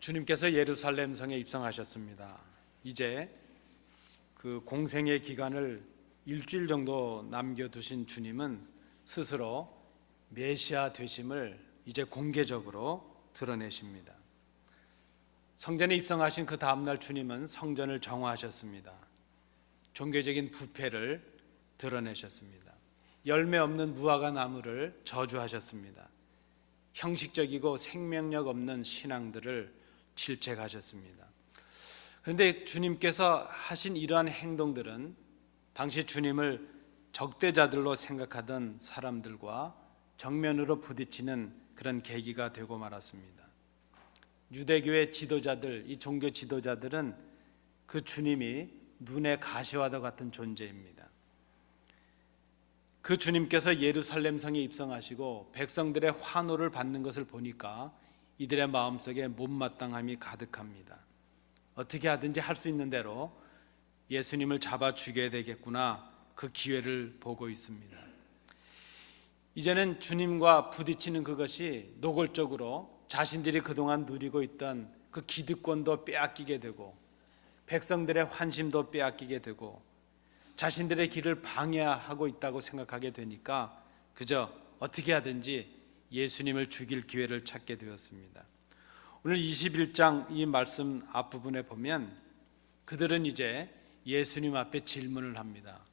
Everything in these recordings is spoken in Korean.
주님께서 예루살렘 성에 입성하셨습니다. 이제 그 공생의 기간을 일주일 정도 남겨두신 주님은 스스로 메시아 되심을 이제 공개적으로 드러내십니다. 성전에 입성하신 그 다음날 주님은 성전을 정화하셨습니다. 종교적인 부패를 드러내셨습니다. 열매 없는 무화과 나무를 저주하셨습니다. 형식적이고 생명력 없는 신앙들을 질책하셨습니다. 그런데 주님께서 하신 이러한 행동들은 당시 주님을 적대자들로 생각하던 사람들과 정면으로 부딪히는 그런 계기가 되고 말았습니다. 유대교의 지도자들, 이 종교 지도자들은 그 주님이 눈의 가시와도 같은 존재입니다. 그 주님께서 예루살렘 성에 입성하시고 백성들의 환호를 받는 것을 보니까 이들의 마음속에 못마땅함이 가득합니다. 어떻게 하든지 할 수 있는 대로 예수님을 잡아 죽여야 되겠구나, 그 기회를 보고 있습니다. 이제는 주님과 부딪히는 그것이 노골적으로 자신들이 그동안 누리고 있던 그 기득권도 빼앗기게 되고 백성들의 환심도 빼앗기게 되고 자신들의 길을 방해하고 있다고 생각하게 되니까 그저 어떻게 하든지 예수님을 죽일 기회를 찾게 되었습니다. 오늘 21장 이 말씀 앞부분에 보면 그들은 이제 예수님 앞에 질문을 합니다.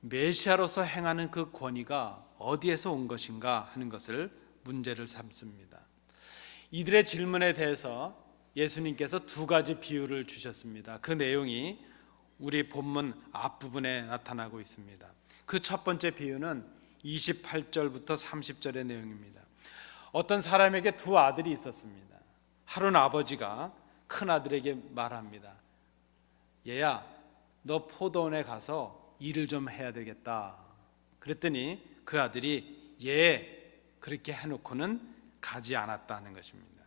메시아로서 행하는 그 권위가 어디에서 온 것인가 하는 것을 문제를 삼습니다. 이들의 질문에 대해서 예수님께서 두 가지 비유를 주셨습니다. 그 내용이 우리 본문 앞부분에 나타나고 있습니다. 그 첫 번째 비유는 28절부터 30절의 내용입니다. 어떤 사람에게 두 아들이 있었습니다. 하루는 아버지가 큰 아들에게 말합니다. 얘야, 너 포도원에 가서 일을 좀 해야 되겠다. 그랬더니 그 아들이 그렇게 해놓고는 가지 않았다는 것입니다.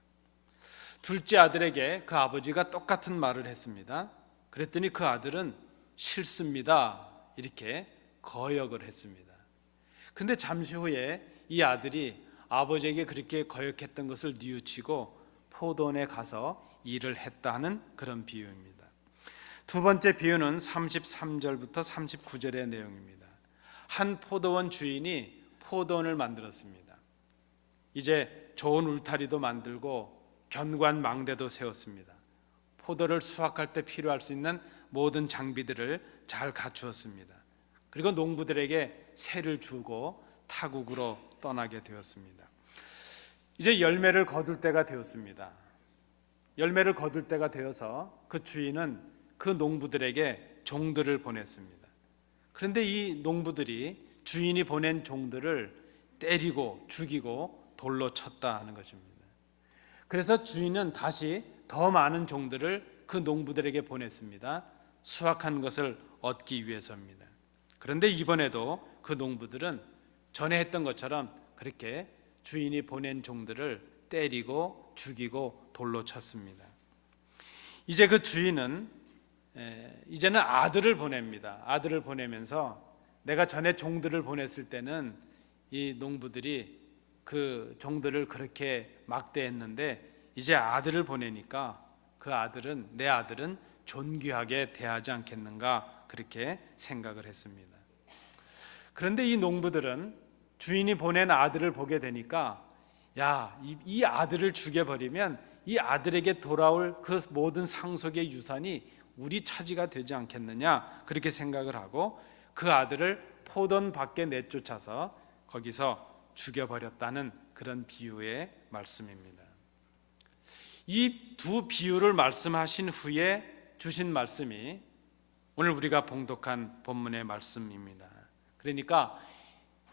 둘째 아들에게 그 아버지가 똑같은 말을 했습니다. 그랬더니 그 아들은 싫습니다, 이렇게 거역을 했습니다. 근데 잠시 후에 이 아들이 아버지에게 그렇게 거역했던 것을 뉘우치고 포도원에 가서 일을 했다는 그런 비유입니다. 두 번째 비유는 33절부터 39절의 내용입니다. 한 포도원 주인이 포도원을 만들었습니다. 이제 좋은 울타리도 만들고 견고한 망대도 세웠습니다. 포도를 수확할 때 필요할 수 있는 모든 장비들을 잘 갖추었습니다. 그리고 농부들에게 세를 주고 타국으로 떠나게 되었습니다. 이제 열매를 거둘 때가 되었습니다. 열매를 거둘 때가 되어서 그 주인은 그 농부들에게 종들을 보냈습니다. 그런데 이 농부들이 주인이 보낸 종들을 때리고 죽이고 돌로 쳤다 하는 것입니다. 그래서 주인은 다시 더 많은 종들을 그 농부들에게 보냈습니다. 수확한 것을 얻기 위해서입니다. 그런데 이번에도 그 농부들은 전에 했던 것처럼 그렇게 주인이 보낸 종들을 때리고 죽이고 돌로 쳤습니다. 이제 그 주인은 이제는 아들을 보냅니다. 아들을 보내면서 내가 전에 종들을 보냈을 때는 이 농부들이 그 종들을 그렇게 막대했는데 이제 아들을 보내니까 내 아들은 존귀하게 대하지 않겠는가, 그렇게 생각을 했습니다. 그런데 이 농부들은 주인이 보낸 아들을 보게 되니까 이 아들을 죽여버리면 이 아들에게 돌아올 그 모든 상속의 유산이 우리 차지가 되지 않겠느냐, 그렇게 생각을 하고 그 아들을 포도원 밖에 내쫓아서 거기서 죽여버렸다는 그런 비유의 말씀입니다. 이 두 비유를 말씀하신 후에 주신 말씀이 오늘 우리가 봉독한 본문의 말씀입니다. 그러니까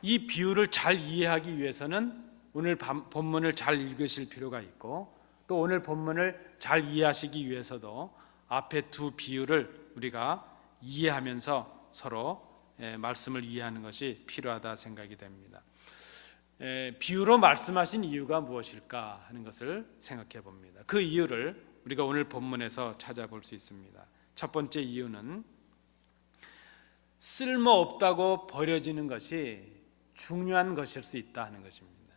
이 비유를 잘 이해하기 위해서는 오늘 본문을 잘 읽으실 필요가 있고, 또 오늘 본문을 잘 이해하시기 위해서도 앞에 두 비유를 우리가 이해하면서 서로 말씀을 이해하는 것이 필요하다 생각이 됩니다. 비유로 말씀하신 이유가 무엇일까 하는 것을 생각해 봅니다. 그 이유를 우리가 오늘 본문에서 찾아볼 수 있습니다. 첫 번째 이유는 쓸모없다고 버려지는 것이 중요한 것일 수 있다 하는 것입니다.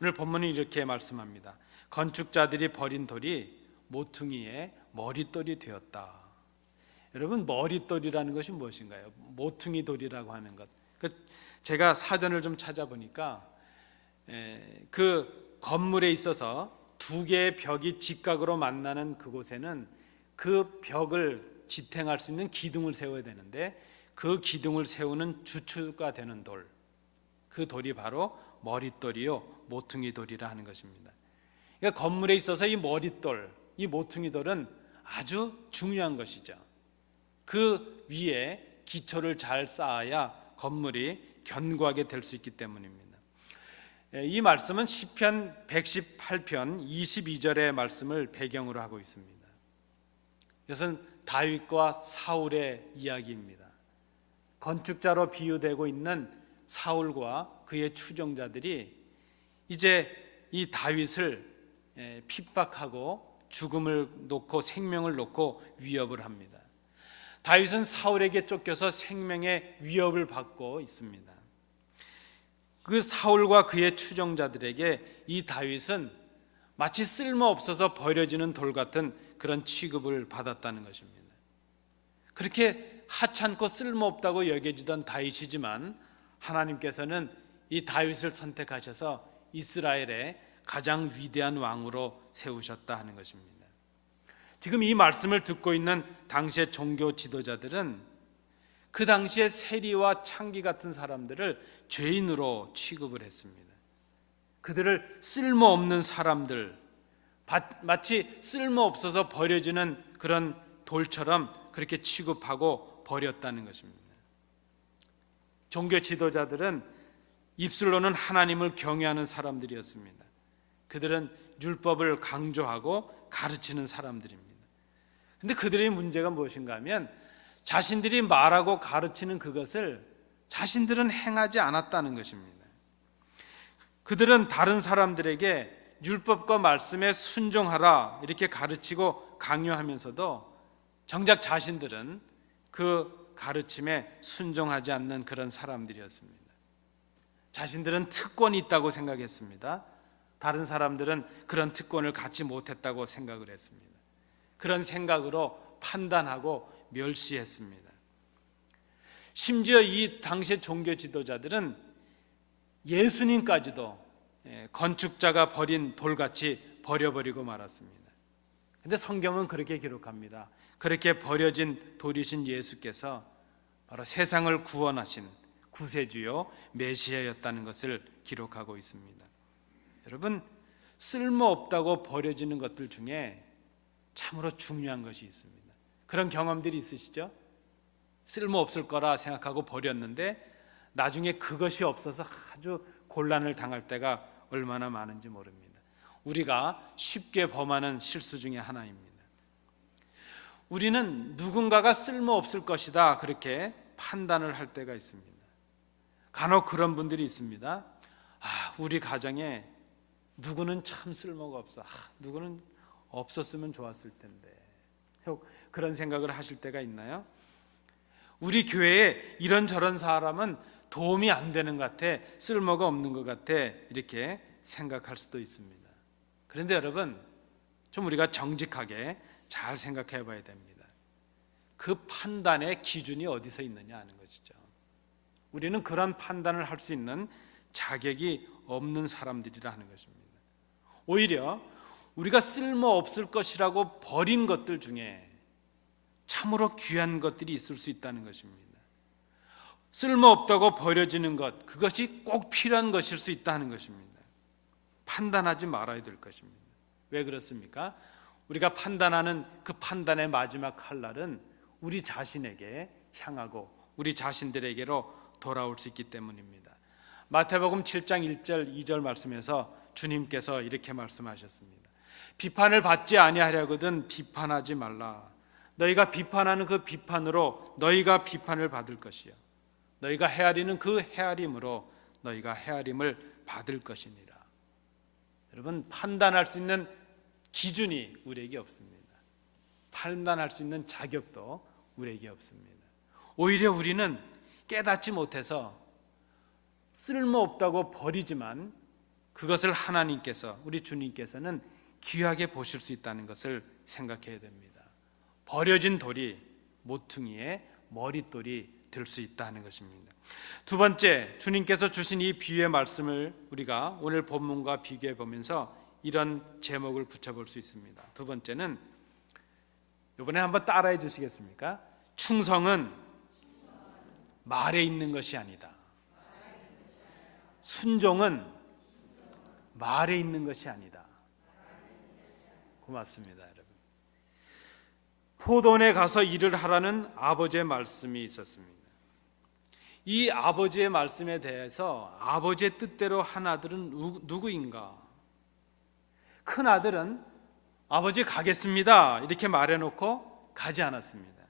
오늘 본문은 이렇게 말씀합니다. 건축자들이 버린 돌이 모퉁이의 머릿돌이 되었다. 여러분, 머릿돌이라는 것이 무엇인가요? 모퉁이 돌이라고 하는 것. 제가 사전을 좀 찾아보니까 그 건물에 있어서 두 개의 벽이 직각으로 만나는 그곳에는 그 벽을 지탱할 수 있는 기둥을 세워야 되는데, 그 기둥을 세우는 주축가 되는 돌, 그 돌이 바로 머릿돌이요 모퉁이 돌이라 하는 것입니다. 그러니까 건물에 있어서 이 머릿돌, 이 모퉁이 돌은 아주 중요한 것이죠. 그 위에 기초를 잘 쌓아야 건물이 견고하게 될 수 있기 때문입니다. 이 말씀은 시편 118편 22절의 말씀을 배경으로 하고 있습니다. 이것은 다윗과 사울의 이야기입니다. 건축자로 비유되고 있는 사울과 그의 추종자들이 이제 이 다윗을 핍박하고 죽음을 놓고 생명을 놓고 위협을 합니다. 다윗은 사울에게 쫓겨서 생명의 위협을 받고 있습니다. 그 사울과 그의 추종자들에게 이 다윗은 마치 쓸모없어서 버려지는 돌 같은 그런 취급을 받았다는 것입니다. 그렇게 하찮고 쓸모없다고 여겨지던 다윗이지만 하나님께서는 이 다윗을 선택하셔서 이스라엘의 가장 위대한 왕으로 세우셨다 하는 것입니다. 지금 이 말씀을 듣고 있는 당시의 종교 지도자들은 그 당시에 세리와 창기 같은 사람들을 죄인으로 취급을 했습니다. 그들을 쓸모없는 사람들, 마치 쓸모없어서 버려지는 그런 돌처럼 그렇게 취급하고 버렸다는 것입니다. 종교 지도자들은 입술로는 하나님을 경외하는 사람들이었습니다. 그들은 율법을 강조하고 가르치는 사람들입니다. 그런데 그들의 문제가 무엇인가 하면 자신들이 말하고 가르치는 그것을 자신들은 행하지 않았다는 것입니다. 그들은 다른 사람들에게 율법과 말씀에 순종하라 이렇게 가르치고 강요하면서도 정작 자신들은 그 가르침에 순종하지 않는 그런 사람들이었습니다. 자신들은 특권이 있다고 생각했습니다. 다른 사람들은 그런 특권을 갖지 못했다고 생각을 했습니다. 그런 생각으로 판단하고 멸시했습니다. 심지어 이 당시의 종교 지도자들은 예수님까지도 건축자가 버린 돌같이 버려버리고 말았습니다. 그런데 성경은 그렇게 기록합니다. 그렇게 버려진 돌이신 예수께서 바로 세상을 구원하신 구세주요 메시아였다는 것을 기록하고 있습니다. 여러분, 쓸모없다고 버려지는 것들 중에 참으로 중요한 것이 있습니다. 그런 경험들이 있으시죠? 쓸모없을 거라 생각하고 버렸는데 나중에 그것이 없어서 아주 곤란을 당할 때가 얼마나 많은지 모릅니다. 우리가 쉽게 범하는 실수 중에 하나입니다. 우리는 누군가가 쓸모없을 것이다 그렇게 판단을 할 때가 있습니다. 간혹 그런 분들이 있습니다. 우리 가정에 누구는 참 쓸모가 없어. 누구는 없었으면 좋았을 텐데. 그런 생각을 하실 때가 있나요? 우리 교회에 이런저런 사람은 도움이 안 되는 것 같아, 쓸모가 없는 것 같아 이렇게 생각할 수도 있습니다. 그런데 여러분, 좀 우리가 정직하게 잘 생각해 봐야 됩니다. 그 판단의 기준이 어디서 있느냐 하는 것이죠. 우리는 그런 판단을 할 수 있는 자격이 없는 사람들이라 하는 것입니다. 오히려 우리가 쓸모없을 것이라고 버린 것들 중에 참으로 귀한 것들이 있을 수 있다는 것입니다. 쓸모없다고 버려지는 것, 그것이 꼭 필요한 것일 수 있다는 것입니다. 판단하지 말아야 될 것입니다. 왜 그렇습니까? 우리가 판단하는 그 판단의 마지막 칼날은 우리 자신에게 향하고 우리 자신들에게로 돌아올 수 있기 때문입니다. 마태복음 7장 1절 2절 말씀에서 주님께서 이렇게 말씀하셨습니다. 비판을 받지 아니하려거든 비판하지 말라. 너희가 비판하는 그 비판으로 너희가 비판을 받을 것이요 너희가 헤아리는 그 헤아림으로 너희가 헤아림을 받을 것이니라. 여러분, 판단할 수 있는 기준이 우리에게 없습니다. 판단할 수 있는 자격도 우리에게 없습니다. 오히려 우리는 깨닫지 못해서 쓸모없다고 버리지만 그것을 하나님께서, 우리 주님께서는 귀하게 보실 수 있다는 것을 생각해야 됩니다. 버려진 돌이 모퉁이의 머릿돌이 될 수 있다는 것입니다. 두 번째, 주님께서 주신 이 비유의 말씀을 우리가 오늘 본문과 비교해 보면서 이런 제목을 붙여볼 수 있습니다. 두 번째는, 이번에 한번 따라해 주시겠습니까? 충성은 말에 있는 것이 아니다. 순종은 말에 있는 것이 아니다. 고맙습니다, 여러분. 포도원에 가서 일을 하라는 아버지의 말씀이 있었습니다. 이 아버지의 말씀에 대해서 아버지의 뜻대로 한 아들은 누구인가? 큰 아들은 아버지 가겠습니다 이렇게 말해놓고 가지 않았습니다.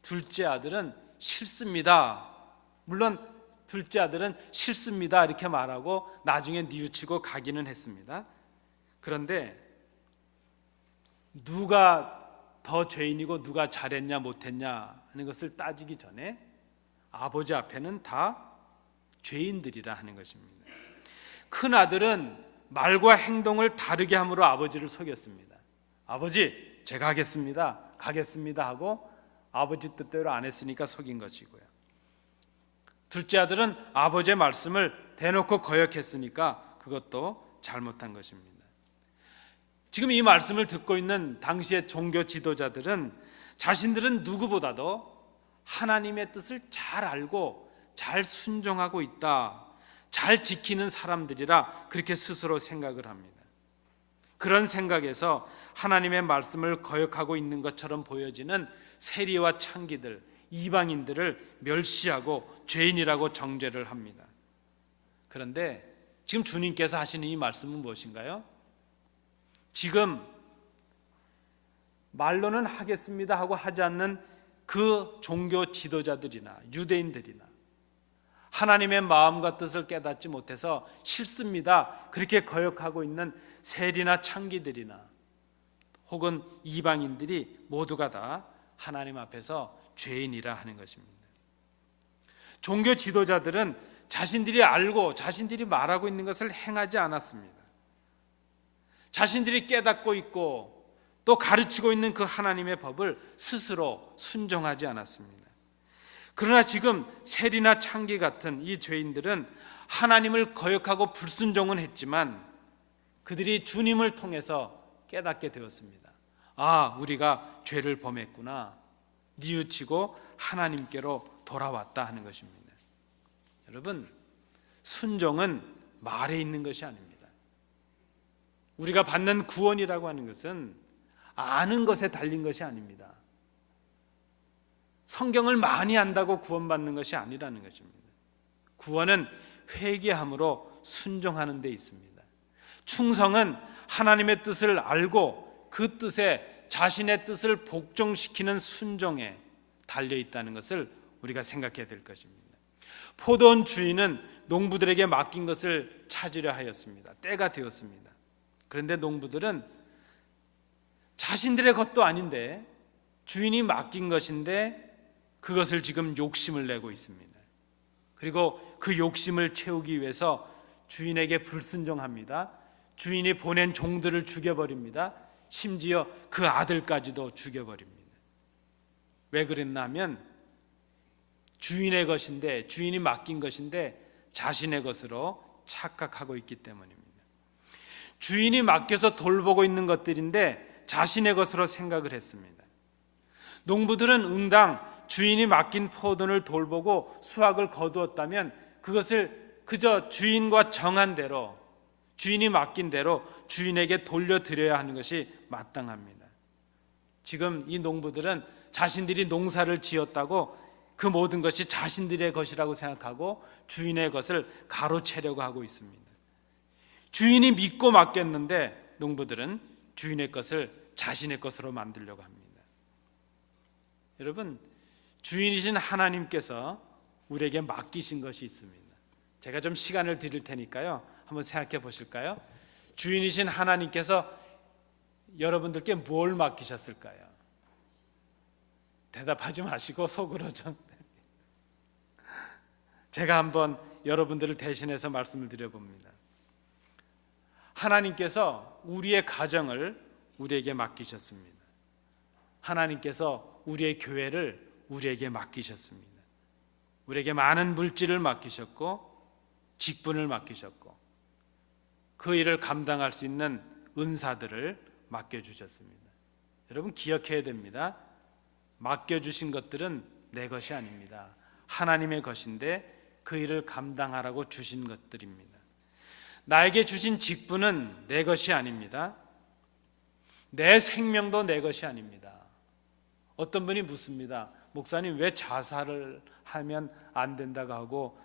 둘째 아들은 싫습니다. 물론 둘째 아들은 싫습니다 이렇게 말하고 나중에 뉘우치고 가기는 했습니다. 그런데 누가 더 죄인이고 누가 잘했냐 못했냐 하는 것을 따지기 전에 아버지 앞에는 다 죄인들이라 하는 것입니다. 큰 아들은 말과 행동을 다르게 함으로 아버지를 속였습니다. 아버지, 제가 하겠습니다, 가겠습니다 하고 아버지 뜻대로 안 했으니까 속인 것이고요. 둘째 아들은 아버지의 말씀을 대놓고 거역했으니까 그것도 잘못한 것입니다. 지금 이 말씀을 듣고 있는 당시의 종교 지도자들은 자신들은 누구보다도 하나님의 뜻을 잘 알고 잘 순종하고 있다, 잘 지키는 사람들이라 그렇게 스스로 생각을 합니다. 그런 생각에서 하나님의 말씀을 거역하고 있는 것처럼 보여지는 세리와 창기들, 이방인들을 멸시하고 죄인이라고 정죄를 합니다. 그런데 지금 주님께서 하시는 이 말씀은 무엇인가요? 지금 말로는 하겠습니다 하고 하지 않는 그 종교 지도자들이나 유대인들이나 하나님의 마음과 뜻을 깨닫지 못해서 싫습니다 그렇게 거역하고 있는 세리나 창기들이나 혹은 이방인들이 모두가 다 하나님 앞에서 죄인이라 하는 것입니다. 종교 지도자들은 자신들이 알고 자신들이 말하고 있는 것을 행하지 않았습니다. 자신들이 깨닫고 있고 또 가르치고 있는 그 하나님의 법을 스스로 순종하지 않았습니다. 그러나 지금 세리나 창기 같은 이 죄인들은 하나님을 거역하고 불순종은 했지만 그들이 주님을 통해서 깨닫게 되었습니다. 아, 우리가 죄를 범했구나, 뉘우치고 하나님께로 돌아왔다 하는 것입니다. 여러분, 순종은 말에 있는 것이 아닙니다. 우리가 받는 구원이라고 하는 것은 아는 것에 달린 것이 아닙니다. 성경을 많이 안다고 구원받는 것이 아니라는 것입니다. 구원은 회개함으로 순종하는 데 있습니다. 충성은 하나님의 뜻을 알고 그 뜻에 자신의 뜻을 복종시키는 순종에 달려 있다는 것을 우리가 생각해야 될 것입니다. 포도원 주인은 농부들에게 맡긴 것을 찾으려 하였습니다. 때가 되었습니다. 그런데 농부들은 자신들의 것도 아닌데 주인이 맡긴 것인데 그것을 지금 욕심을 내고 있습니다. 그리고 그 욕심을 채우기 위해서 주인에게 불순종합니다. 주인이 보낸 종들을 죽여버립니다. 심지어 그 아들까지도 죽여버립니다. 왜 그랬나 하면 주인의 것인데, 주인이 맡긴 것인데 자신의 것으로 착각하고 있기 때문입니다. 주인이 맡겨서 돌보고 있는 것들인데 자신의 것으로 생각을 했습니다. 농부들은 응당 주인이 맡긴 포도를 돌보고 수확을 거두었다면 그것을 그저 주인과 정한 대로, 주인이 맡긴 대로 주인에게 돌려드려야 하는 것이 마땅합니다. 지금 이 농부들은 자신들이 농사를 지었다고 그 모든 것이 자신들의 것이라고 생각하고 주인의 것을 가로채려고 하고 있습니다. 주인이 믿고 맡겼는데 농부들은 주인의 것을 자신의 것으로 만들려고 합니다. 여러분, 주인이신 하나님께서 우리에게 맡기신 것이 있습니다. 제가 좀 시간을 드릴 테니까요, 한번 생각해 보실까요? 주인이신 하나님께서 여러분들께 뭘 맡기셨을까요? 대답하지 마시고 속으로 좀. 제가 한번 여러분들을 대신해서 말씀을 드려봅니다. 하나님께서 우리의 가정을 우리에게 맡기셨습니다. 하나님께서 우리의 교회를 우리에게 맡기셨습니다. 우리에게 많은 물질을 맡기셨고 직분을 맡기셨고 그 일을 감당할 수 있는 은사들을 맡겨주셨습니다. 여러분 기억해야 됩니다. 맡겨주신 것들은 내 것이 아닙니다. 하나님의 것인데 그 일을 감당하라고 주신 것들입니다. 나에게 주신 직분은 내 것이 아닙니다. 내 생명도 내 것이 아닙니다. 어떤 분이 묻습니다. 목사님 왜 자살을 하면 안 된다고 하고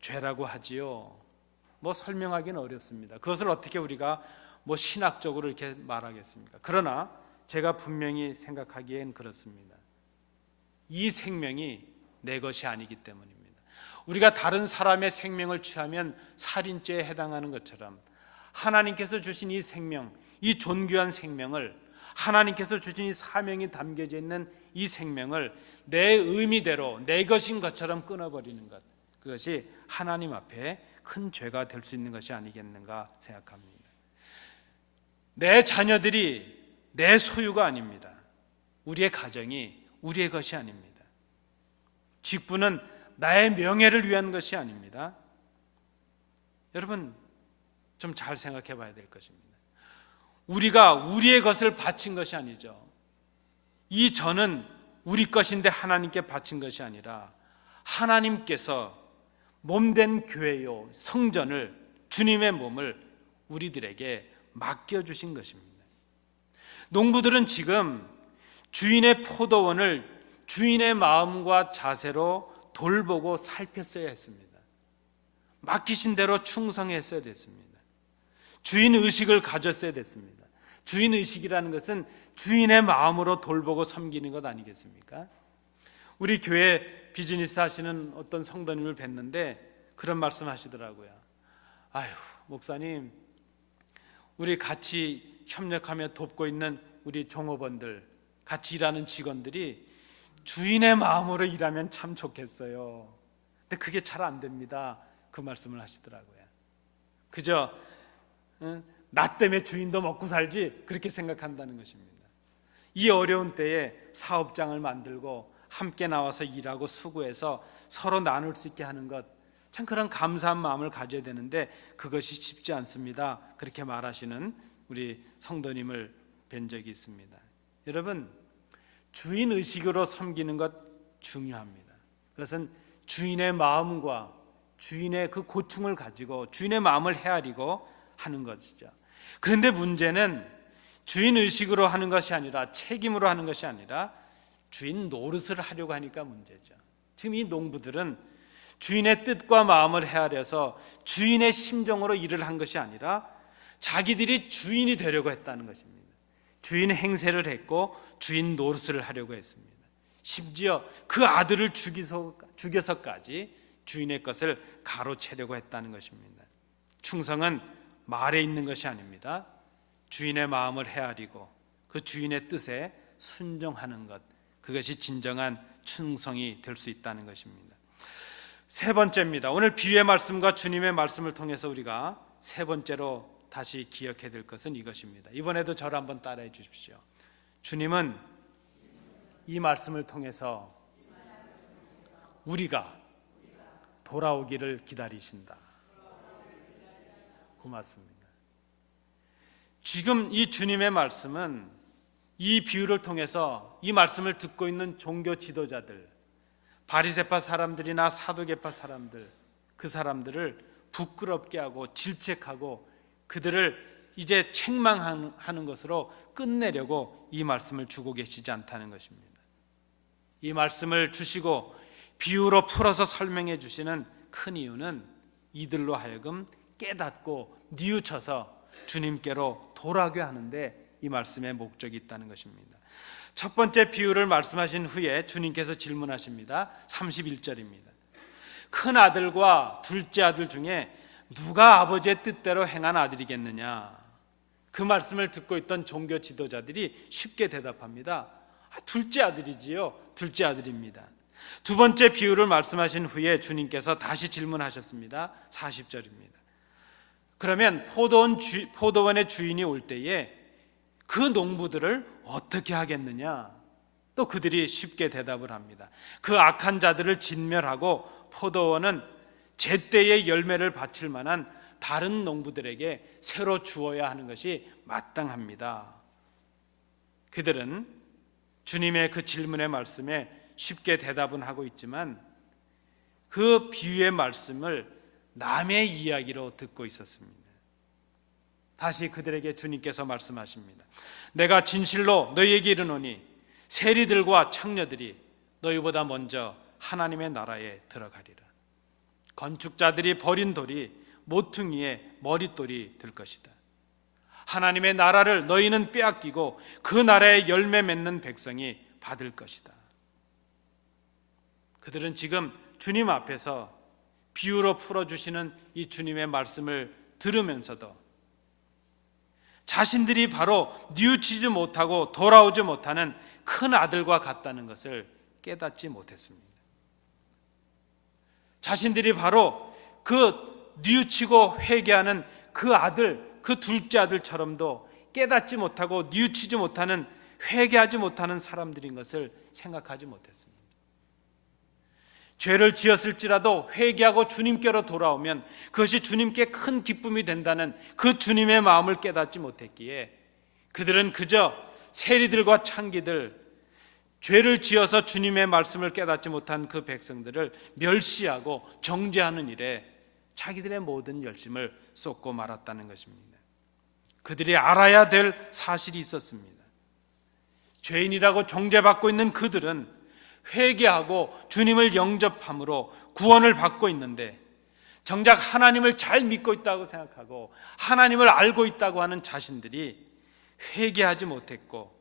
죄라고 하지요? 설명하기는 어렵습니다. 그것을 어떻게 우리가 신학적으로 이렇게 말하겠습니까? 그러나 제가 분명히 생각하기엔 그렇습니다. 이 생명이 내 것이 아니기 때문입니다. 우리가 다른 사람의 생명을 취하면 살인죄에 해당하는 것처럼 하나님께서 주신 이 생명, 이 존귀한 생명을, 하나님께서 주신 이 사명이 담겨져 있는 이 생명을 내 의미대로 내 것인 것처럼 끊어버리는 것, 그것이 하나님 앞에 큰 죄가 될 수 있는 것이 아니겠는가 생각합니다. 내 자녀들이 내 소유가 아닙니다. 우리의 가정이 우리의 것이 아닙니다. 직분은 나의 명예를 위한 것이 아닙니다. 여러분 좀 잘 생각해 봐야 될 것입니다. 우리가 우리의 것을 바친 것이 아니죠. 이 전은 우리 것인데 하나님께 바친 것이 아니라 하나님께서 몸된 교회요 성전을, 주님의 몸을 우리들에게 맡겨주신 것입니다. 농부들은 지금 주인의 포도원을 주인의 마음과 자세로 돌보고 살폈어야 했습니다. 맡기신 대로 충성했어야 됐습니다. 주인 의식을 가졌어야 됐습니다. 주인 의식이라는 것은 주인의 마음으로 돌보고 섬기는 것 아니겠습니까? 우리 교회 비즈니스 하시는 어떤 성도님을 뵀는데 그런 말씀 하시더라고요. 아유 목사님, 우리 같이 협력하며 돕고 있는 우리 종업원들, 같이 일하는 직원들이 주인의 마음으로 일하면 참 좋겠어요. 근데 그게 잘 안 됩니다. 그 말씀을 하시더라고요. 그저 나 때문에 주인도 먹고 살지 그렇게 생각한다는 것입니다. 이 어려운 때에 사업장을 만들고 함께 나와서 일하고 수고해서 서로 나눌 수 있게 하는 것, 참 그런 감사한 마음을 가져야 되는데 그것이 쉽지 않습니다. 그렇게 말하시는 우리 성도님을 뵌 적이 있습니다. 여러분 주인 의식으로 섬기는 것 중요합니다. 그것은 주인의 마음과 주인의 그 고충을 가지고 주인의 마음을 헤아리고 하는 것이죠. 그런데 문제는 주인 의식으로 하는 것이 아니라 책임으로 하는 것이 아니라 주인 노릇을 하려고 하니까 문제죠. 지금 이 농부들은 주인의 뜻과 마음을 헤아려서 주인의 심정으로 일을 한 것이 아니라 자기들이 주인이 되려고 했다는 것입니다. 주인 행세를 했고 주인 노릇을 하려고 했습니다. 심지어 그 아들을 죽여서까지 주인의 것을 가로채려고 했다는 것입니다. 충성은 말에 있는 것이 아닙니다. 주인의 마음을 헤아리고 그 주인의 뜻에 순종하는 것, 그것이 진정한 충성이 될 수 있다는 것입니다. 세 번째입니다. 오늘 비유의 말씀과 주님의 말씀을 통해서 우리가 세 번째로 다시 기억해야 될 것은 이것입니다. 이번에도 저를 한번 따라해 주십시오. 주님은 이 말씀을 통해서 우리가 돌아오기를 기다리신다. 고맙습니다. 지금 이 주님의 말씀은 이 비유를 통해서 이 말씀을 듣고 있는 종교 지도자들, 바리새파 사람들이나 사두개파 사람들, 그 사람들을 부끄럽게 하고 질책하고 그들을 이제 책망하는 것으로 끝내려고 이 말씀을 주고 계시지 않다는 것입니다. 이 말씀을 주시고 비유로 풀어서 설명해 주시는 큰 이유는 이들로 하여금 깨닫고 뉘우쳐서 주님께로 돌아오게 하는데 이 말씀의 목적이 있다는 것입니다. 첫 번째 비유를 말씀하신 후에 주님께서 질문하십니다. 31절입니다. 큰 아들과 둘째 아들 중에 누가 아버지의 뜻대로 행한 아들이겠느냐? 그 말씀을 듣고 있던 종교 지도자들이 쉽게 대답합니다. 둘째 아들이지요. 둘째 아들입니다. 두 번째 비유를 말씀하신 후에 주님께서 다시 질문하셨습니다. 40절입니다. 그러면 포도원의 주인이 올 때에 그 농부들을 어떻게 하겠느냐? 또 그들이 쉽게 대답을 합니다. 그 악한 자들을 진멸하고 포도원은 제때의 열매를 바칠 만한 다른 농부들에게 새로 주어야 하는 것이 마땅합니다. 그들은 주님의 그 질문의 말씀에 쉽게 대답은 하고 있지만 그 비유의 말씀을 남의 이야기로 듣고 있었습니다. 다시 그들에게 주님께서 말씀하십니다. 내가 진실로 너희에게 이르노니 세리들과 창녀들이 너희보다 먼저 하나님의 나라에 들어가리라. 건축자들이 버린 돌이 모퉁이의 머릿돌이 될 것이다. 하나님의 나라를 너희는 빼앗기고 그 나라의 열매 맺는 백성이 받을 것이다. 그들은 지금 주님 앞에서 비유로 풀어주시는 이 주님의 말씀을 들으면서도 자신들이 바로 뉘우치지 못하고 돌아오지 못하는 큰 아들과 같다는 것을 깨닫지 못했습니다. 자신들이 바로 그 뉘우치고 회개하는 그 아들, 그 둘째 아들처럼도 깨닫지 못하고 뉘우치지 못하는, 회개하지 못하는 사람들인 것을 생각하지 못했습니다. 죄를 지었을지라도 회개하고 주님께로 돌아오면 그것이 주님께 큰 기쁨이 된다는 그 주님의 마음을 깨닫지 못했기에 그들은 그저 세리들과 창기들, 죄를 지어서 주님의 말씀을 깨닫지 못한 그 백성들을 멸시하고 정죄하는 일에 자기들의 모든 열심을 쏟고 말았다는 것입니다. 그들이 알아야 될 사실이 있었습니다. 죄인이라고 정죄받고 있는 그들은 회개하고 주님을 영접함으로 구원을 받고 있는데 정작 하나님을 잘 믿고 있다고 생각하고 하나님을 알고 있다고 하는 자신들이 회개하지 못했고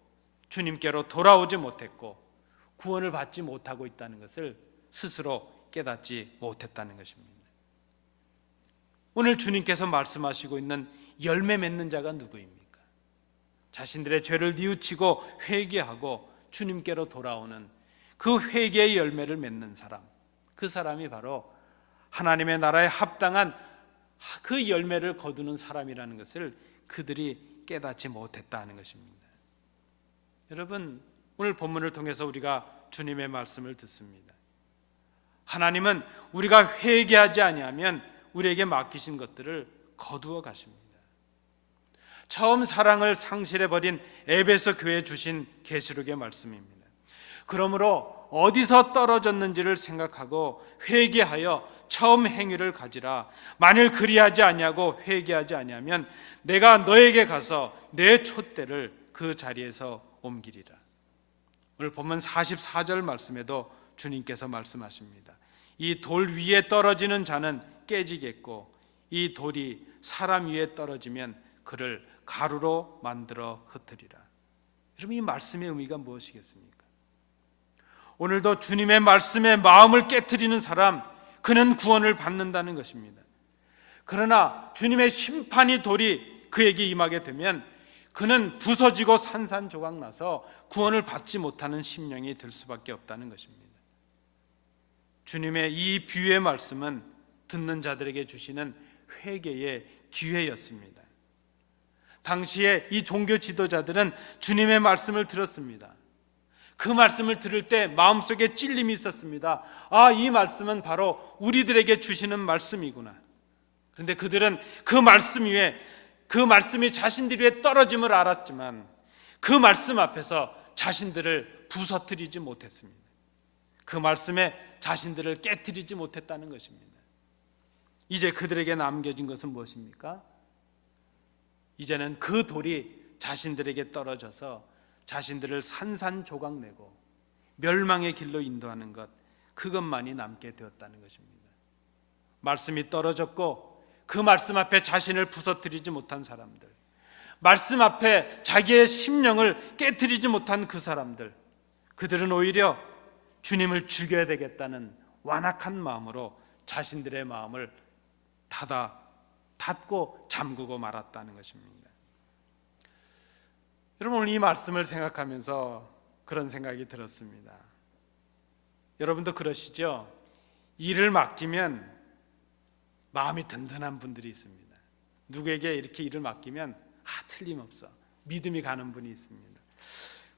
주님께로 돌아오지 못했고 구원을 받지 못하고 있다는 것을 스스로 깨닫지 못했다는 것입니다. 오늘 주님께서 말씀하시고 있는 열매 맺는 자가 누구입니까? 자신들의 죄를 뉘우치고 회개하고 주님께로 돌아오는 그 회개의 열매를 맺는 사람, 그 사람이 바로 하나님의 나라에 합당한 그 열매를 거두는 사람이라는 것을 그들이 깨닫지 못했다는 것입니다. 여러분, 오늘 본문을 통해서 우리가 주님의 말씀을 듣습니다. 하나님은 우리가 회개하지 아니하면 우리에게 맡기신 것들을 거두어 가십니다. 처음 사랑을 상실해버린 에베소 교회에 주신 계시록의 말씀입니다. 그러므로 어디서 떨어졌는지를 생각하고 회개하여 처음 행위를 가지라. 만일 그리하지 아니하고 회개하지 아니하면 내가 너에게 가서 내 촛대를 그 자리에서 옮기리라. 오늘 본문 44절 말씀에도 주님께서 말씀하십니다. 이 돌 위에 떨어지는 자는 깨지겠고 이 돌이 사람 위에 떨어지면 그를 가루로 만들어 흩으리라. 여러분, 이 말씀의 의미가 무엇이겠습니까? 오늘도 주님의 말씀에 마음을 깨트리는 사람, 그는 구원을 받는다는 것입니다. 그러나 주님의 심판이 돌이 그에게 임하게 되면 그는 부서지고 산산조각 나서 구원을 받지 못하는 심령이 될 수밖에 없다는 것입니다. 주님의 이 비유의 말씀은 듣는 자들에게 주시는 회개의 기회였습니다. 당시에 이 종교 지도자들은 주님의 말씀을 들었습니다. 그 말씀을 들을 때 마음속에 찔림이 있었습니다. 아, 이 말씀은 바로 우리들에게 주시는 말씀이구나. 그런데 그들은 그 말씀 위에, 그 말씀이 자신들 위에 떨어짐을 알았지만 그 말씀 앞에서 자신들을 부서뜨리지 못했습니다. 그 말씀에 자신들을 깨트리지 못했다는 것입니다. 이제 그들에게 남겨진 것은 무엇입니까? 이제는 그 돌이 자신들에게 떨어져서 자신들을 산산조각내고 멸망의 길로 인도하는 것, 그것만이 남게 되었다는 것입니다. 말씀이 떨어졌고 그 말씀 앞에 자신을 부서뜨리지 못한 사람들, 말씀 앞에 자기의 심령을 깨트리지 못한 그 사람들, 그들은 오히려 주님을 죽여야 되겠다는 완악한 마음으로 자신들의 마음을 닫고 잠그고 말았다는 것입니다. 여러분, 오늘 이 말씀을 생각하면서 그런 생각이 들었습니다. 여러분도 그러시죠? 일을 맡기면 마음이 든든한 분들이 있습니다. 누구에게 이렇게 일을 맡기면 틀림없어 믿음이 가는 분이 있습니다.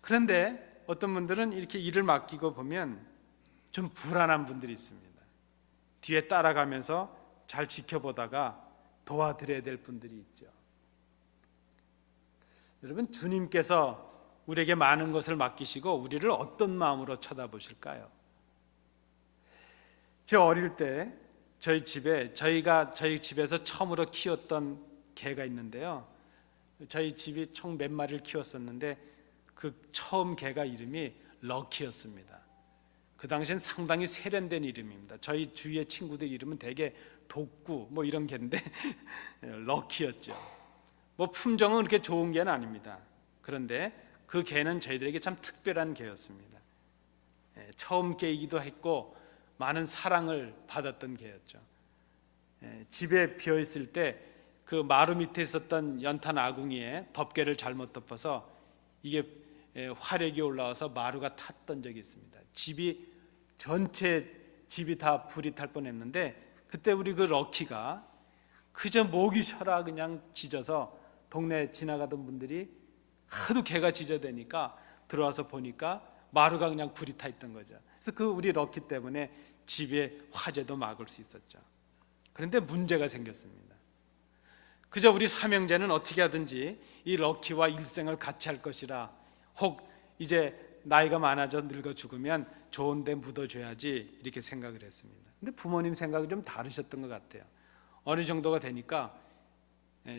그런데 어떤 분들은 이렇게 일을 맡기고 보면 좀 불안한 분들이 있습니다. 뒤에 따라가면서 잘 지켜보다가 도와드려야 될 분들이 있죠. 여러분, 주님께서 우리에게 많은 것을 맡기시고 우리를 어떤 마음으로 쳐다보실까요? 저 어릴 때 저희 집에서 처음으로 키웠던 개가 있는데요. 저희 집이 총 몇 마리를 키웠었는데 그 처음 개가 이름이 럭키였습니다. 그 당시엔 상당히 세련된 이름입니다. 저희 주위의 친구들 이름은 대개 독구 뭐 이런 개인데 럭키였죠. 뭐 품종은 그렇게 좋은 개는 아닙니다. 그런데 그 개는 저희들에게 참 특별한 개였습니다. 처음 개이기도 했고 많은 사랑을 받았던 개였죠. 집에 비어 있을 때 그 마루 밑에 있었던 연탄 아궁이에 덮개를 잘못 덮어서 이게 화력이 올라와서 마루가 탔던 적이 있습니다. 전체 집이 다 불이 탈 뻔했는데 그때 우리 그 럭키가 그저 목이 쉬어라 그냥 짖어서 동네 지나가던 분들이 하도 개가 짖어대니까 들어와서 보니까 마루가 그냥 불이 타 있던 거죠. 그래서 그 우리 럭키 때문에 집에 화재도 막을 수 있었죠. 그런데 문제가 생겼습니다. 그저 우리 삼형제는 어떻게 하든지 이 럭키와 일생을 같이 할 것이라, 혹 이제 나이가 많아져 늙어 죽으면 좋은 데 묻어줘야지 이렇게 생각을 했습니다. 근데 부모님 생각이 좀 다르셨던 것 같아요. 어느 정도가 되니까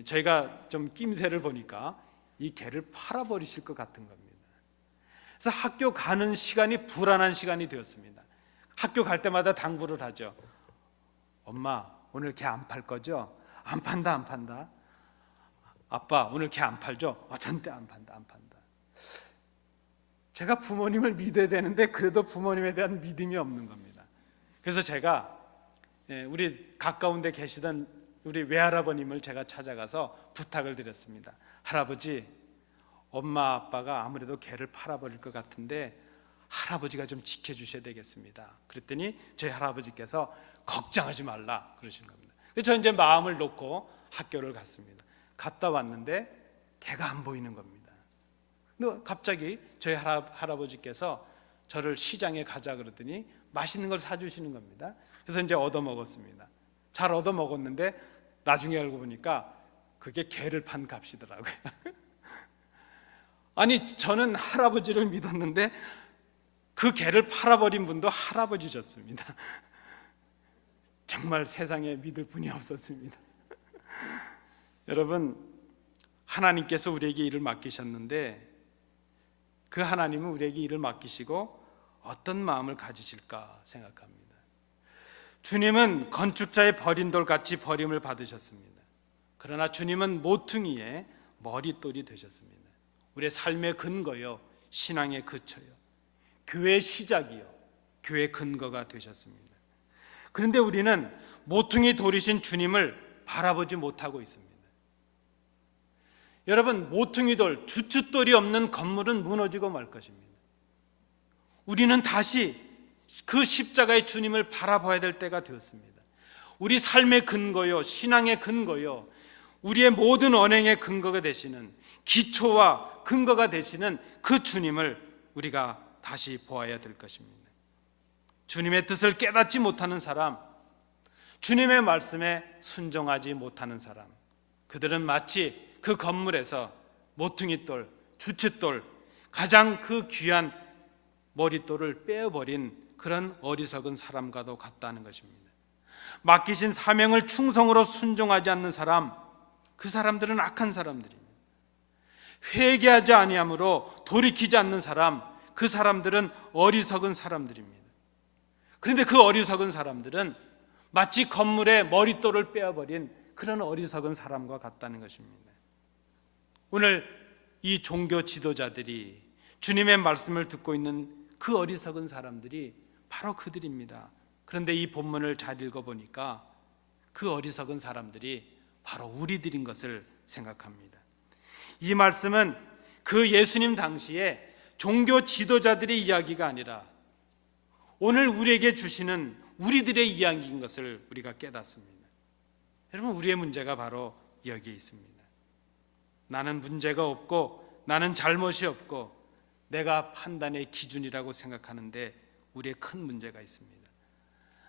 저희가 좀 낌새를 보니까 이 개를 팔아버리실 것 같은 겁니다. 그래서 학교 가는 시간이 불안한 시간이 되었습니다. 학교 갈 때마다 당부를 하죠. 엄마, 오늘 개 안 팔 거죠? 안 판다. 아빠, 오늘 개 안 팔죠? 절대 안 판다. 제가 부모님을 믿어야 되는데 그래도 부모님에 대한 믿음이 없는 겁니다. 그래서 제가 우리 가까운 데 계시던 우리 외할아버님을 제가 찾아가서 부탁을 드렸습니다. 할아버지, 엄마 아빠가 아무래도 개를 팔아버릴 것 같은데 할아버지가 좀 지켜주셔야 되겠습니다. 그랬더니 저희 할아버지께서 걱정하지 말라 그러신 겁니다. 그래서 저 이제 마음을 놓고 학교를 갔습니다. 갔다 왔는데 개가 안 보이는 겁니다. 근데 갑자기 저희 할아버지께서 저를 시장에 가자 그러더니 맛있는 걸 사주시는 겁니다. 그래서 이제 얻어먹었습니다. 잘 얻어먹었는데 나중에 알고 보니까 그게 개를 판 값이더라고요. 아니, 저는 할아버지를 믿었는데 그 개를 팔아버린 분도 할아버지셨습니다. 정말 세상에 믿을 분이 없었습니다. 여러분, 하나님께서 우리에게 일을 맡기셨는데 그 하나님은 우리에게 일을 맡기시고 어떤 마음을 가지실까 생각합니다. 주님은 건축자의 버린 돌같이 버림을 받으셨습니다. 그러나 주님은 모퉁이의 머릿돌이 되셨습니다. 우리의 삶의 근거요, 신앙의 그쳐요, 교회의 시작이요, 교회의 근거가 되셨습니다. 그런데 우리는 모퉁이 돌이신 주님을 바라보지 못하고 있습니다. 여러분, 모퉁이 돌, 주춧돌이 없는 건물은 무너지고 말 것입니다. 우리는 다시 그 십자가의 주님을 바라봐야 될 때가 되었습니다. 우리 삶의 근거요, 신앙의 근거요, 우리의 모든 언행의 근거가 되시는, 기초와 근거가 되시는 그 주님을 우리가 다시 보아야 될 것입니다. 주님의 뜻을 깨닫지 못하는 사람, 주님의 말씀에 순종하지 못하는 사람, 그들은 마치 그 건물에서 모퉁이돌, 주춧돌, 가장 그 귀한 머릿돌을 빼어버린 그런 어리석은 사람과도 같다는 것입니다. 맡기신 사명을 충성으로 순종하지 않는 사람, 그 사람들은 악한 사람들입니다. 회개하지 아니함으로 돌이키지 않는 사람, 그 사람들은 어리석은 사람들입니다. 그런데 그 어리석은 사람들은 마치 건물의 머릿돌을 빼어버린 그런 어리석은 사람과 같다는 것입니다. 오늘 이 종교 지도자들이 주님의 말씀을 듣고 있는 그 어리석은 사람들이 바로 그들입니다. 그런데 이 본문을 잘 읽어보니까 그 어리석은 사람들이 바로 우리들인 것을 생각합니다. 이 말씀은 그 예수님 당시에 종교 지도자들의 이야기가 아니라 오늘 우리에게 주시는 우리들의 이야기인 것을 우리가 깨닫습니다. 여러분, 우리의 문제가 바로 여기에 있습니다. 나는 문제가 없고 나는 잘못이 없고 내가 판단의 기준이라고 생각하는데 우리의 큰 문제가 있습니다.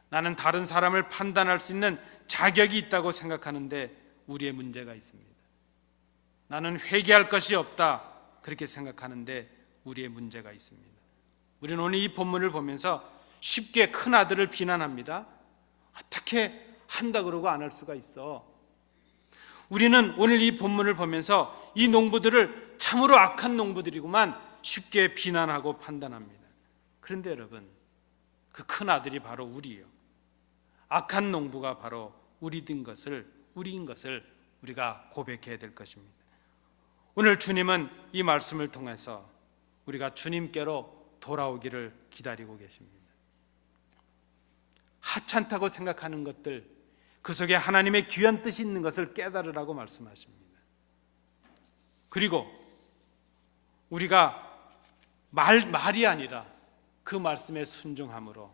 나는 다른 사람을 판단할 수 있는 자격이 있다고 생각하는데 우리의 문제가 있습니다. 나는 회개할 것이 없다 그렇게 생각하는데 우리의 문제가 있습니다. 우리는 오늘 이 본문을 보면서 쉽게 큰 아들을 비난합니다. 어떻게 한다 그러고 안 할 수가 있어. 우리는 오늘 이 본문을 보면서 이 농부들을 참으로 악한 농부들이구만 쉽게 비난하고 판단합니다. 그런데 여러분, 그 큰 아들이 바로 우리예요. 악한 농부가 바로 우리인 것을 우리가 고백해야 될 것입니다. 오늘 주님은 이 말씀을 통해서 우리가 주님께로 돌아오기를 기다리고 계십니다. 하찮다고 생각하는 것들, 그 속에 하나님의 귀한 뜻이 있는 것을 깨달으라고 말씀하십니다. 그리고 우리가 말이 아니라 그 말씀에 순종함으로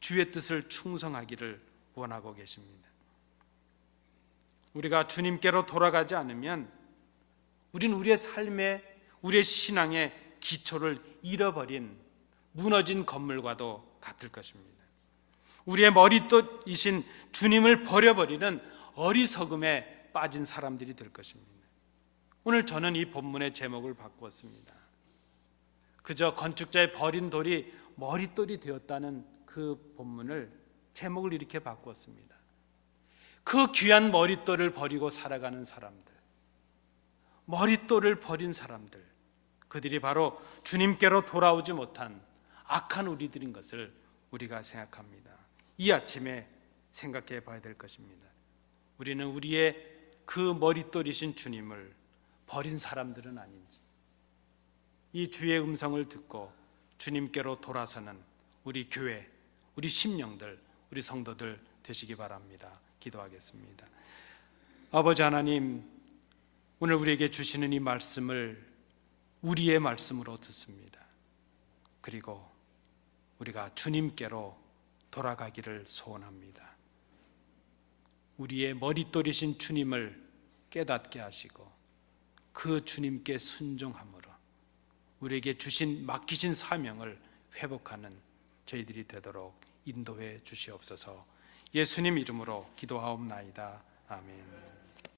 주의 뜻을 충성하기를 원하고 계십니다. 우리가 주님께로 돌아가지 않으면 우리는 우리의 삶에, 우리의 신앙의 기초를 잃어버린 무너진 건물과도 같을 것입니다. 우리의 머릿돌이신 주님을 버려버리는 어리석음에 빠진 사람들이 될 것입니다. 오늘 저는 이 본문의 제목을 바꾸었습니다. 그저 건축자의 버린 돌이 머릿돌이 되었다는 그 본문을 제목을 이렇게 바꾸었습니다. 그 귀한 머릿돌을 버리고 살아가는 사람들, 머릿돌을 버린 사람들, 그들이 바로 주님께로 돌아오지 못한 악한 우리들인 것을 우리가 생각합니다. 이 아침에 생각해 봐야 될 것입니다. 우리는 우리의 그 머릿돌이신 주님을 버린 사람들은 아닌지, 이 주의 음성을 듣고 주님께로 돌아서는 우리 교회, 우리 심령들, 우리 성도들 되시기 바랍니다. 기도하겠습니다. 아버지 하나님, 오늘 우리에게 주시는 이 말씀을 우리의 말씀으로 듣습니다. 그리고 우리가 주님께로 돌아가기를 소원합니다. 우리의 머릿돌이신 주님을 깨닫게 하시고 그 주님께 순종함으로 우리에게 맡기신 사명을 회복하는 저희들이 되도록 인도해 주시옵소서. 예수님 이름으로 기도하옵나이다. 아멘.